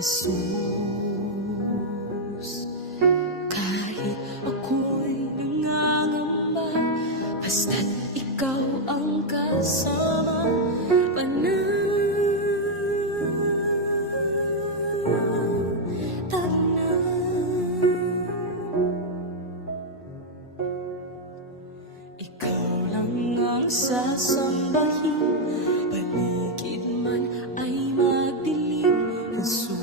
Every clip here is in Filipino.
Jesus. Kahit ako'y nangangamba, basta't ikaw ang kasama, panatag na. Ikaw lang ang sasambahin, paligid man ay magdilim. Jesus,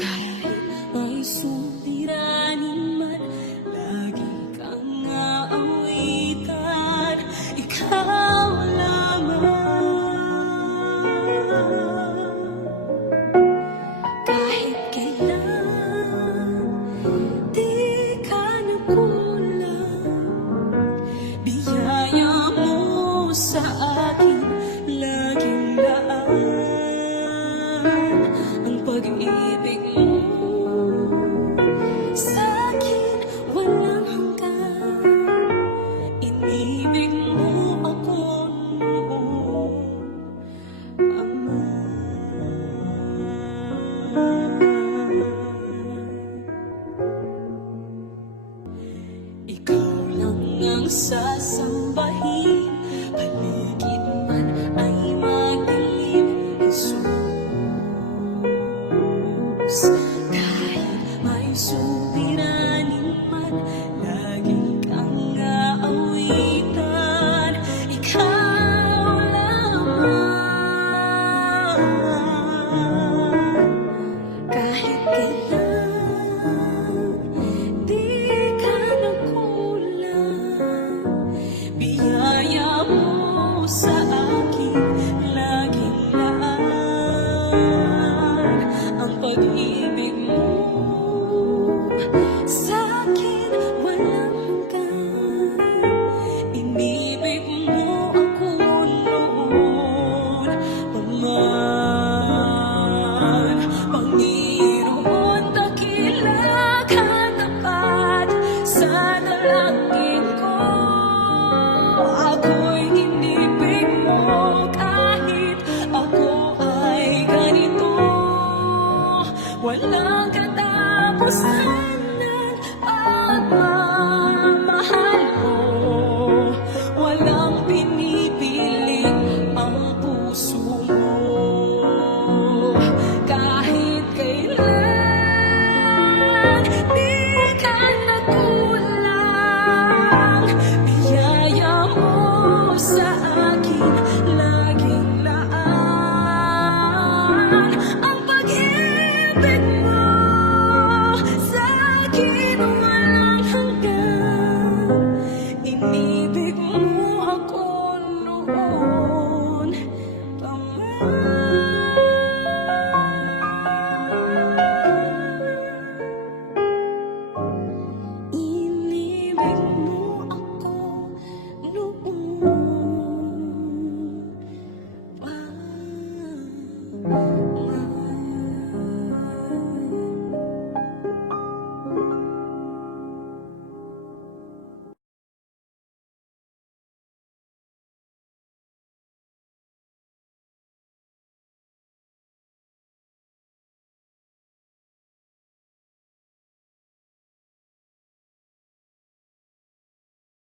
kahit may suliranin man, lagi kang aawitan. Ikaw lamang, kahit kailan di ka nagkulang. Biyaya mo sa akin laging laan, ang pag-ibig mo sa'kin walang hanggan. Inibig mo ako noon, Ama. Ikaw lang ang sasambahin, paligid man ay magdilim. Jesus, kahit may suliranin man, lagi kang aawitan. Ikaw lamang, kahit kailan di ka nagkulang. Biyaya mo sa akin laging laan, ang pag-ibig mo sa'kin walang hanggan. Inibig mo ako noon pa man. Panginoon, dakila ka tapat sa dalangin ko. Ako'y inibig mo kahit ako ay ganito. Walang katapusan.